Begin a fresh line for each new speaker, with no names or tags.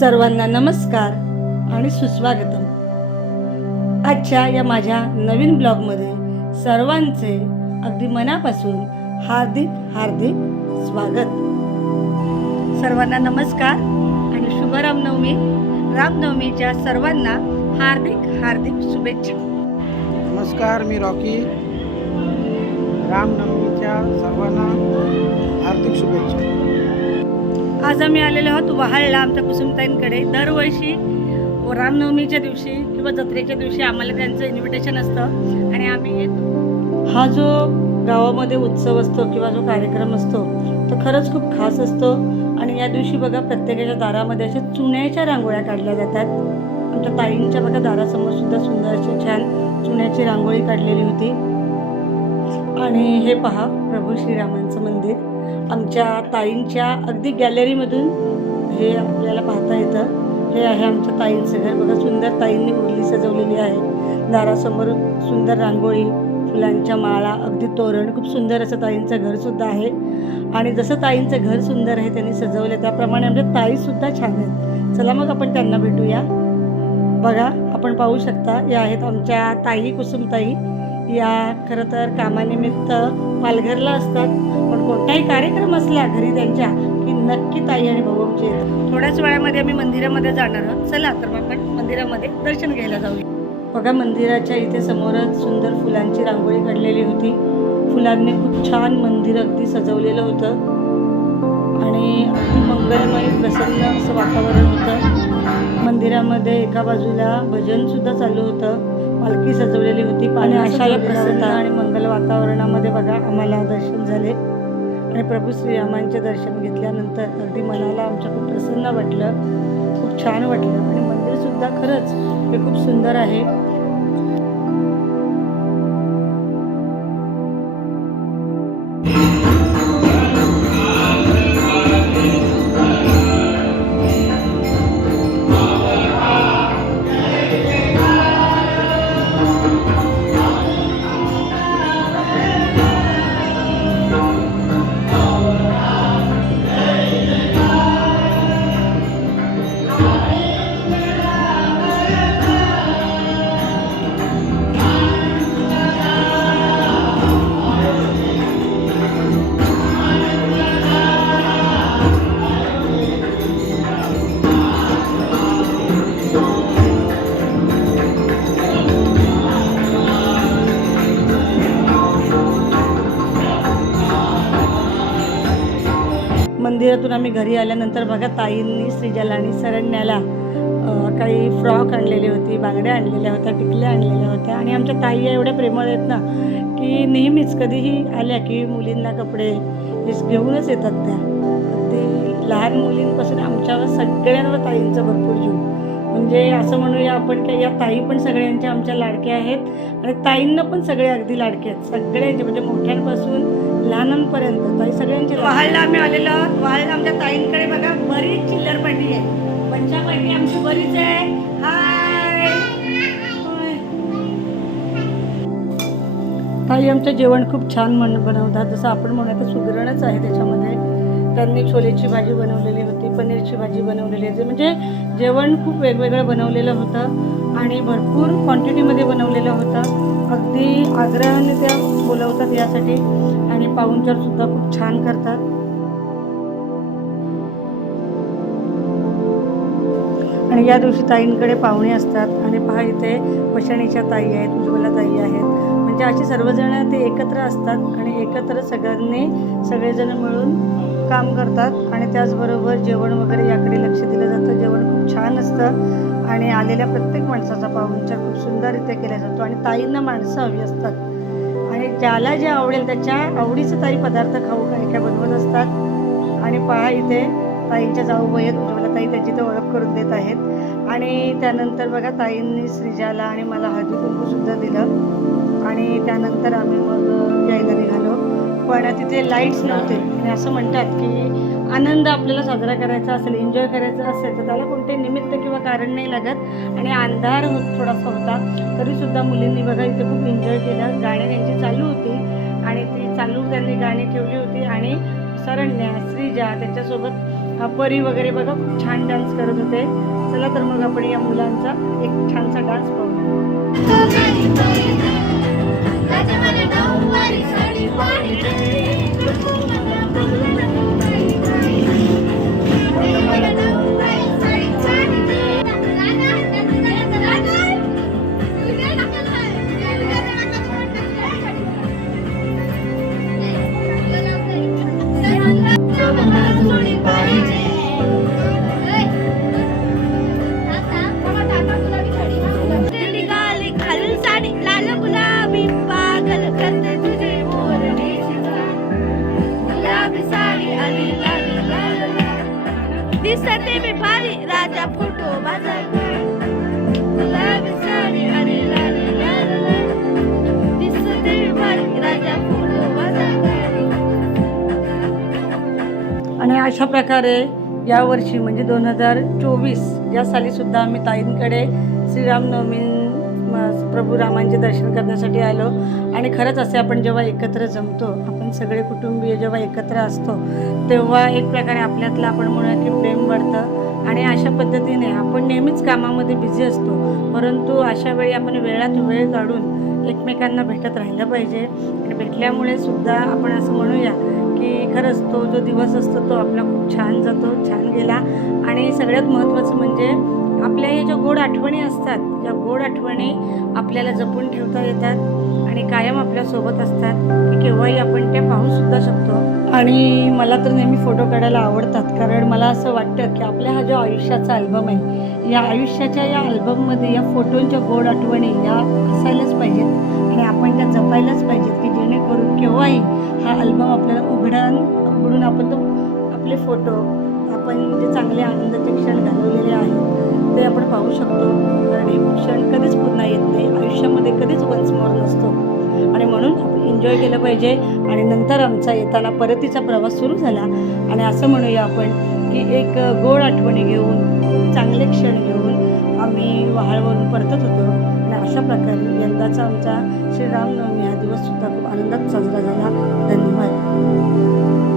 सर्वांना नमस्कार आणि सुस्वागतम. आजच्या या माझ्या नवीन ब्लॉगमध्ये सर्वांचे अगदी मनापासून हार्दिक हार्दिक स्वागत. सर्वांना नमस्कार आणि शुभ रामनवमी रामनवमीच्या सर्वांना हार्दिक हार्दिक शुभेच्छा.
नमस्कार मी रॉकी. रामनवमीच्या सर्वांना हार्दिक शुभेच्छा.
आज आम्ही आलेलो आहोत वहाळला आमच्या कुसुमताईंकडे. दरवर्षी रामनवमीच्या दिवशी किंवा जत्रेच्या दिवशी आम्हाला त्यांचं इन्व्हिटेशन असतं. आणि आम्ही येतो हा जो गावामध्ये उत्सव असतो किंवा जो कार्यक्रम असतो तो खरंच खूप खास असतो. आणि या दिवशी बघा प्रत्येकाच्या दारामध्ये अशा चुन्याच्या रांगोळ्या काढल्या जातात. आमच्या ताईंच्या बघा दारासमोर सुद्धा सुंदर अशी छान चुन्याची रांगोळी काढलेली होती. आणि हे पहा प्रभू श्रीरामांचं मंदिर. आमच्या ताईंच्या अगदी गॅलरीमधून हे आपल्याला पाहता येतं. हे आहे आमच्या ताईंचं घर. बघा सुंदर ताईंनी उरली सजवलेली आहे. दारासमोर सुंदर रांगोळी फुलांच्या माळा अगदी तोरण. खूप सुंदर असं ताईंचं घरसुद्धा आहे. आणि जसं ताईंचं घर सुंदर आहे त्यांनी सजवलं त्याप्रमाणे आमच्या ताईसुद्धा छान आहेत. चला मग आपण त्यांना भेटूया. बघा आपण पाहू शकता या आहेत आमच्या ताई कुसुमताई. या खरं तर कामानिमित्त पालघरला असतात. पण कोणताही कार्यक्रम असला घरी त्यांच्या की नक्की ताई आणि भाऊ आमचे थोड्याच वेळामध्ये आम्ही मंदिरामध्ये जाणार आहोत. चला तर मग आपण मंदिरामध्ये दर्शन घ्यायला जाऊया. बघा मंदिराच्या इथे समोरच सुंदर फुलांची रांगोळी काढलेली होती. फुलांनी खूप छान मंदिर अगदी सजवलेलं होतं. आणि अगदी मंगलमय प्रसन्न असं वातावरण होतं. मंदिरामध्ये एका बाजूला भजनसुद्धा चालू होतं. पालखी सजवलेली होती. पाणी अशा प्रसन्न आणि मंगल वातावरणामध्ये बघा आम्हाला दर्शन झाले. आणि प्रभू श्रीरामांचे दर्शन घेतल्यानंतर अगदी मनाला आमच्या खूप प्रसन्न वाटलं. खूप छान वाटलं. आणि मंदिरसुद्धा खरंच हे खूप सुंदर आहे. मंदिरातून आम्ही घरी आल्यानंतर बघा ताईंनी श्रीजाला आणि सरण्याला काही फ्रॉक आणलेली होती बांगड्या आणलेल्या होत्या टिकल्या आणलेल्या होत्या. आणि आमच्या ताई या एवढ्या प्रेमळ आहेत ना की नेहमीच कधीही आल्या की मुलींना कपडे हे घेऊनच येतात त्या. ते लहान मुलींपासून आमच्यावर सगळ्यांवर ताईंचं भरपूर जीव. म्हणजे असं म्हणूया आपण की या ताई पण सगळ्यांच्या आमच्या लाडक्या आहेत. आणि ताईंना पण सगळे अगदी लाडके आहेत. सगळ्यांचे म्हणजे मोठ्यांपासून लहानांपर्यंत ताई सगळ्यांचे वहाळला आम्ही आलेलो आहोत. वहाळला आमच्या ताईंकडे बघा बरीच चिल्लर पार्टी आहे. पंचापार्टी आमची बरीच आहे. हाय. ताई आमचं जेवण खूप छान म्हण बनवतात. जसं आपण म्हणूया तर सुगरणच आहे त्याच्यामध्ये. त्यांनी छोलेची भाजी बनवलेली होती पनीरची भाजी बनवलेली होती. म्हणजे जेवण खूप वेगवेगळं बनवलेलं होतं आणि भरपूर क्वांटिटीमध्ये बनवलेलं होतं. अगदी आग्रहाने त्या बोलवतात यासाठी. आणि पाहुणचारसुद्धा खूप छान करतात. आणि या दिवशी ताईंकडे पाहुणे असतात. आणि पहा इथे वशणीच्या ताई आहेत उज्ज्वला ताई आहेत. म्हणजे असे सर्वजण ते एकत्र असतात आणि एकत्र सगळ्यांनी सगळेजण मिळून काम करतात. आणि त्याचबरोबर जेवण वगैरे याकडे लक्ष दिलं जातं. जेवण खूप छान असतं. आणि आलेल्या प्रत्येक माणसाचा पाहुणचार खूप सुंदररित्या केला जातो. आणि ताईंना माणसं हवी असतात. आणि ज्याला जे आवडेल त्याच्या आवडीचे ताई पदार्थ खाऊ काय काय बनवत असतात. आणि पहा इथे ताईंच्या जाऊ वयत मला ताई त्याची तर ओळख करून देत आहेत. आणि त्यानंतर बघा ताईंनी श्रीजाला आणि मला हळदी कुंकूसुद्धा दिलं. आणि त्यानंतर आम्ही मग यायला निघालो. पण तिथे लाईट्स नव्हते. आणि असं म्हणतात की आनंद आपल्याला साजरा करायचा असेल एन्जॉय करायचा असेल तर त्याला कोणते निमित्त किंवा कारण नाही लागत आणि अंधार होत थोडासा होता तरीसुद्धा मुलींनी बघा इथे खूप एन्जॉय केलं. गाणी त्यांची चालू होती आणि ती चालू त्यांनी गाणी ठेवली होती आणि सरण्या श्रीजा त्यांच्यासोबत परी वगैरे बघा खूप छान डान्स करत होते. चला तर मग आपण या मुलांचा एक छानसा डान्स पाहू. अशा प्रकारे यावर्षी म्हणजे दोन हजार चोवीस या साली सुद्धा आम्ही ताईंकडे श्रीरामनवमी म- प्रभू रामांचे दर्शन करण्यासाठी आलो. आणि खरंच असे आपण जेव्हा एकत्र जमतो आपण सगळे कुटुंबीय जेव्हा एकत्र असतो तेव्हा एक प्रकारे आपल्यातलं आपण म्हणूया की प्रेम वाढतं. आणि अशा पद्धतीने आपण नेहमीच कामामध्ये बिझी असतो परंतु अशा वेळी आपण वेळात वेळ काढून एकमेकांना भेटत राहिलं पाहिजे. आणि भेटल्यामुळे सुद्धा आपण असं म्हणूया की खरंच तो जो दिवस असतो तो आपला खूप छान जातो छान गेला. आणि सगळ्यात महत्त्वाचं म्हणजे आपल्या या ज्या गोड आठवणी असतात या गोड आठवणी आपल्याला जपून ठेवता येतात आणि कायम आपल्यासोबत असतात की केव्हाही आपण त्या पाहूसुद्धा शकतो. आणि मला तर नेहमी फोटो काढायला आवडतात कारण मला असं वाटतं की आपल्या हा जो आयुष्याचा अल्बम आहे या आयुष्याच्या या अल्बममध्ये या फोटोंच्या गोड आठवणी या असायलाच पाहिजेत. आणि आपण त्या जपायलाच पाहिजेत की जेणेकरून केव्हाही हा अल्बम आपल्याला उघडा उघडून आपण तो आपले फोटो आपण जे चांगले आनंदाचे ते आपण पाहू शकतो. कारण हे क्षण कधीच पुन्हा येत नाही. आयुष्यामध्ये कधीच वन्स मोर नसतो. आणि म्हणून आपण एन्जॉय केलं पाहिजे. आणि नंतर आमचा येताना परतीचा प्रवास सुरू झाला. आणि असं म्हणूया आपण की एक गोड आठवणी घेऊन चांगले क्षण घेऊन आम्ही वहाळवरून परतत होतो. आणि अशा प्रकारे यंदाचा आमचा श्रीरामनवमी हा दिवससुद्धा खूप आनंदात साजरा झाला. धन्यवाद.